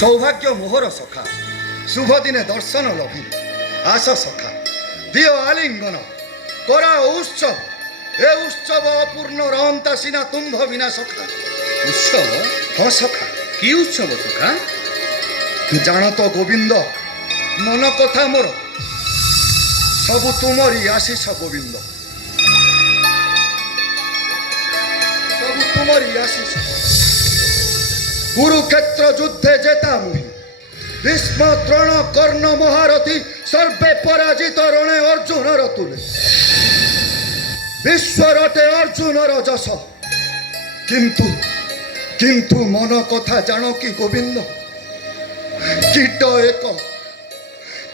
सौभाग्य मोहर सखा शुभ दिने दर्शन लभि आस सखा दियो आलिंगन करा उत्सव ए उत्सव अपूर्ण रहंता सिना तुम्भ बिना सखा उत्सव हाँ सखा कि उत्सव सखा जान तो गोविंद मन कथा मोर सबु तुमरी आशीष गोविंद सबु तुमरी आशीष कुरुक्षेत्र युद्धे जेता मुहि भीष्म द्रोण कर्ण महारथी सर्वे पराजित रणे अर्जुन तुले विश्व रटे अर्जुन जस किंतु किंतु मन कथा जान कि गोविंद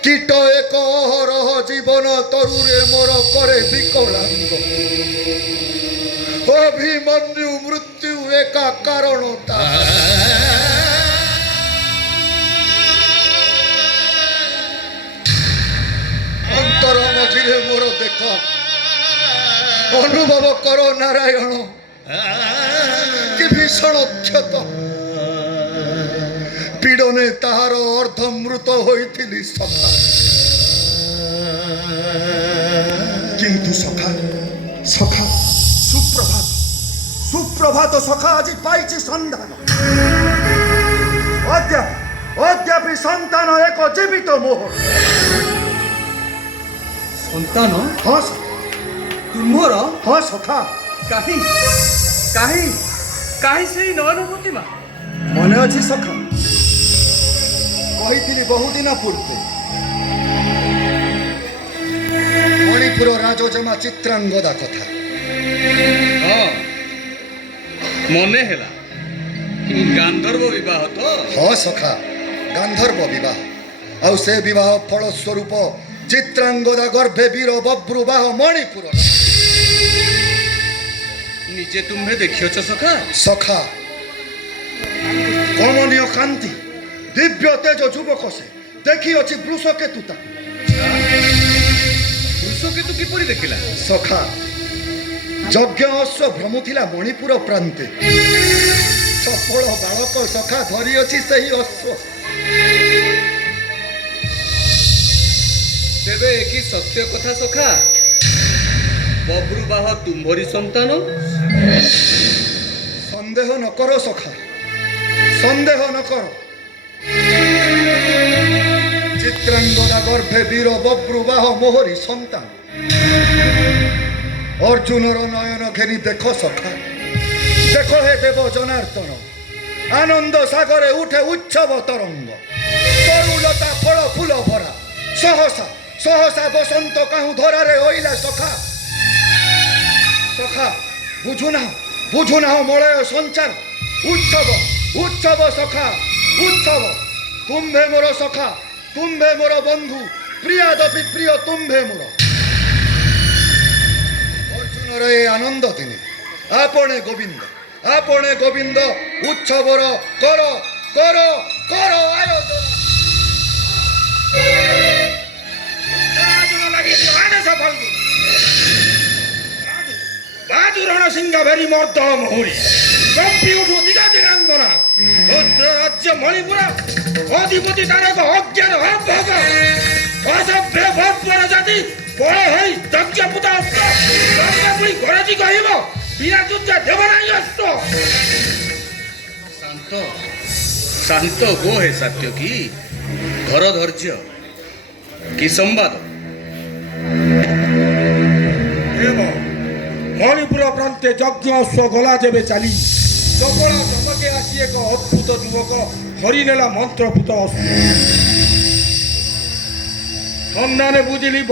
कीट एक अहरह जीवन तरुरे मोर करे विकलांग अभिमन्यु मृत्यु एका कारण अंतर मझिरे मोर देख अनुभव करो नारायण कि भीषण क्षत पीड़ने ताहार अर्धमृत होइथिली सखा किंतु सखा सखा सुप्रभात सुप्रभात सखा आज पाइछि संधान अद्यापि संतान एक जीवित मोह संतान हाँ तुम्हार हाँ सखा कहीं कहीं कहीं से नयनवती माँ मने अछि सखा कही बहुदिन पूर्वे मणिपुर राजजमा चित्रांगदा कथा हाँ मने हेला गांधर्व विवाह तो हाँ सखा गांधर्व विवाह आउ से विवाह फल स्वरूप चित्रांगदा गर्भे वीर बब्रुवाह मणिपुर निजे तुम्हें देखियो सखा सखा कमनीय कांति दिव्य तेज युवक से देखी अच्छी वृषकेतुता वृषकेतु किपरि देखिला सखा यज्ञ अश्व भ्रमुथिला मणिपुर प्रांते सफल बालक सखा धरी अछि सही अश्व तेबे कि सत्य कथा सखा बब्रुवाह तुम्हारी संतान संदेह न करो सखा संदेह न करो चित्रांगदा गर्भे वीर बब्रुवाह मोहरी संतान अर्जुनर नयन घेरी देख सखा देख हे देव जनार्दन आनंद सागरे उठे उत्सव तरंग तरुलता फल फूल भरा सहसा सहसा बसंत काहू धरारे ओइला सखा सखा बुझुना मलय संचार उत्सव उत्सव सखा उत्सव तुम्भे मोर सखा तुम्भे मोर बंधु प्रियादपि प्रिय तुम्भे मोर अर्जुन रे आनंद दिने आपणे गोविंद उत्सवर कर कर कर आयोजन बाजुरण सिंह भेरी मर्द मुहुरी कंपी उठू दिगा दिगांगना रुद्र राज्य मणिपुर अधिपति तार एक अज्ञान भोग असभ्य भोग जाति बड़ हई दक्ष पुता अस्त्र गरजी कहब बिना युद्ध देव नहीं अस्त्र शांत शांत हो हे सत्य की धर धैर्य कि संवाद मणिपुर प्रांते यज्ञ अश्व गला जेबे चली चपला चमके आसी एक अद्भुत युवक हरिनेला मंत्रभूत अस्त्र सन्धाने बुझिली